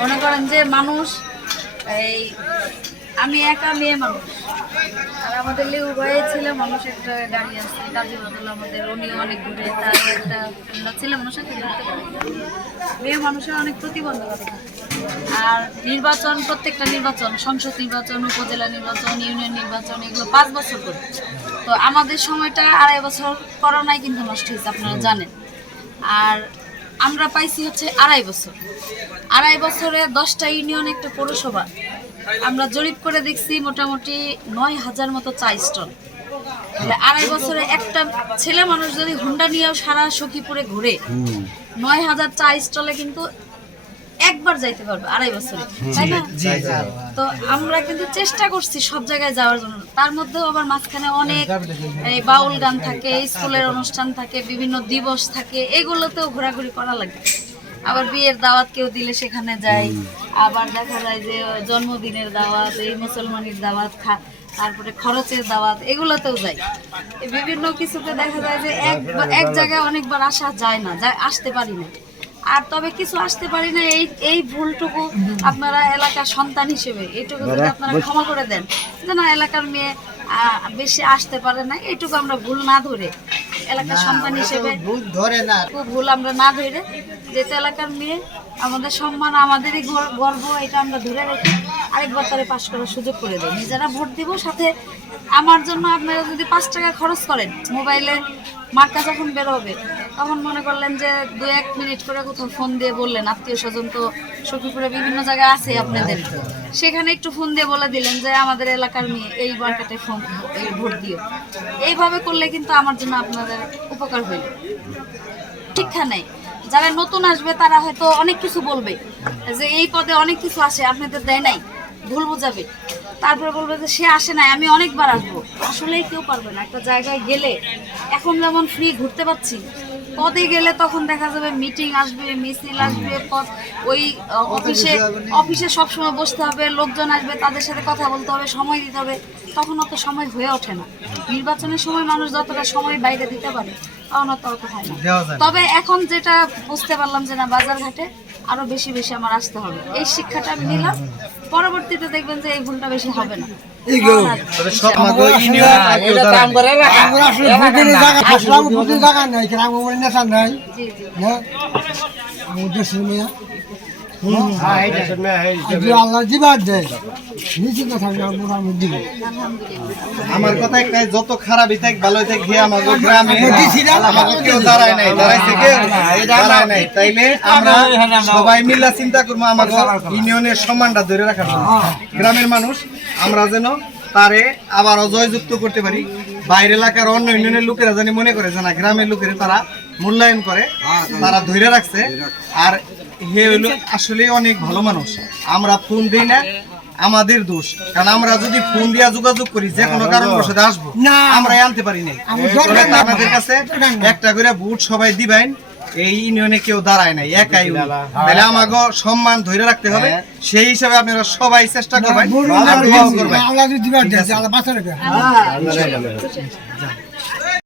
মনে করেন যে মানুষ, এই, আমি একা মেয়ে মানুষ। আর আমাদের লিউ ভাই ছিল, মানুষ একটা গাড়ি আছে, কাজী বদল আমাদের উনি অনেক দূরে, তার একটা ছেলে মানুষ আছে ধরতে পারি মেয়ে মানুষের অনেক প্রতিবন্ধকতা। আর নির্বাচন, প্রত্যেকটা নির্বাচন, সংসদ নির্বাচন, উপজেলা নির্বাচন, ইউনিয়ন নির্বাচন, এগুলো পাঁচ বছর করে তো আমাদের সময়টা আড়াই বছর করোনায় কিন্তু নষ্ট হয়েছে, আপনারা জানেন। আর আমরা পাইছি হচ্ছে আড়াই বছর। আড়াই বছরে দশটা ইউনিয়ন একটা পৌরসভা। আমরা জরিপ করে দেখছি মোটামুটি নয় হাজার মতো চা স্টল তাহলে আড়াই বছরে একটা ছেলে মানুষ যদি হুন্ডা নিয়েও সারা সখীপুরে ঘুরে নয় হাজার চা স্টলে কিন্তু একবার যাইতে পারবে আড়াই বছরে। তাই না? তো আমরা কিন্তু চেষ্টা করছি সব জায়গায় যাওয়ার জন্য। তার মধ্যেও আবার মাঝখানে অনেক বাউল গান থাকে স্কুলের অনুষ্ঠান থাকে বিভিন্ন দিবস থাকে এগুলোতেও ঘোরাঘুরি করা লাগে। আবার বিয়ের দাওয়াত কেউ দিলে সেখানে যাই আবার দেখা যায় যে জন্মদিনের দাওয়াত এই মুসলমানের দাওয়াত খা তারপরে খরচের দাওয়াত এগুলোতেও যাই। বিভিন্ন কিছুতে দেখা যায় যে এক এক জায়গায় অনেকবার আসা যায় না যায় আসতে পারি না। আর তবে কিছু আসতে পারি না এই এই ভুলটুকু আপনারা এলাকার সন্তান হিসেবে এইটুকু যদি আপনারা ক্ষমা করে দেন যে না এলাকার মেয়ে বেশি আসতে পারে না এইটুকু আমরা ভুল না ধরে এলাকার সন্তান হিসেবে ভুল ধরে না। খুব ভুল আমরা না ধরে যেহেতু এলাকার মেয়ে আমাদের সম্মান আমাদেরই গর্ব এটা আমরা ধরে রেখে আরেকবার তারে পাশ করার সুযোগ করে দেয় নিজেরা ভোট দিব সাথে আমার জন্য আপনারা যদি পাঁচ টাকা খরচ করেন মোবাইলে মার্কা যখন বের হবে তখন মনে করলেন যে দু এক মিনিট করে কোথাও ফোন দিয়ে বললেন, আত্মীয় স্বজন তো সখীপুরে বিভিন্ন জায়গায় আছে আপনাদের। সেখানে একটু ফোন দিয়ে বলে দিলেন যে আমাদের এলাকার মেয়ে এই মার্কেটে ফোন এই ভোট দিও। এইভাবে করলে কিন্তু আমার জন্য আপনাদের উপকার হইল। শিক্ষা নেই। যারা নতুন আসবে তারা হয়তো অনেক কিছু বলবে, যে এই পদে অনেক কিছু আসে, আপনাদের দেয় নাই, ভুল বোঝাবে। তারপরে বলবে যে সে আসে নাই, আমি অনেকবার আসব। আসলেই কেউ পারবে না। একটা জায়গায় গেলে এখন যেমন ফ্রি ঘুরতে পাচ্ছি পদে গেলে তখন দেখা যাবে মিটিং আসবে মিছিল আসবে পদ ওই অফিসে অফিসে সবসময় বসতে হবে লোকজন আসবে তাদের সাথে কথা বলতে হবে সময় দিতে হবে। তখন অত সময় হয়ে ওঠে না। নির্বাচনের সময় মানুষ যতটা সময় বাইরে দিতে পারে তখন অত হয় না। না। তবে এখন যেটা বুঝতে পারলাম যে না বাজার ঘাটে আরও বেশি বেশি আমার আসতে হবে। এই শিক্ষাটা আমি নিলাম। পরবর্তীতে দেখবেন যে এই ভুলটা বেশি হবে না। আমাদের আমরা আমার কথা একটাই যত খারাপই থাক ভালো থাক হে আমাকে গ্রামে আমাকে কেউ দাঁড়ায় নাই দাঁড়াইছে কেউ দাঁড়ায় নাই। তাইলে আমরা সবাই মিলা চিন্তা করব আমাকে ইউনিয়নের সম্মানটা ধরে রাখার জন্য। গ্রামের মানুষ আমরা যেন তারে আবার অজয়যুক্ত করতে পারি। বাইরের এলাকার অন্য ইউনিয়নের লোকেরা জানি মনে করে যে না গ্রামের লোকেরা তারা মূল্যায়ন করে তারা ধরে রাখছে। আর হে হইল আসলে অনেক ভালো মানুষ। আমরা ফোন দিই না আমাদের দোষ। কারণ আমরা যদি ফোন দিয়া যোগাযোগ করি যে কোনো কারণবশত আসব। না। আমরা আনতে পারি নাই। আমাদের কাছে একটা করে ভোট সবাই দিবেন। এই ইউনিয়নে কেউ দাঁড়ায় নাই একাই তাহলে আমাকে সম্মান ধরে রাখতে হবে। সেই হিসাবে আপনারা সবাই চেষ্টা করবেন।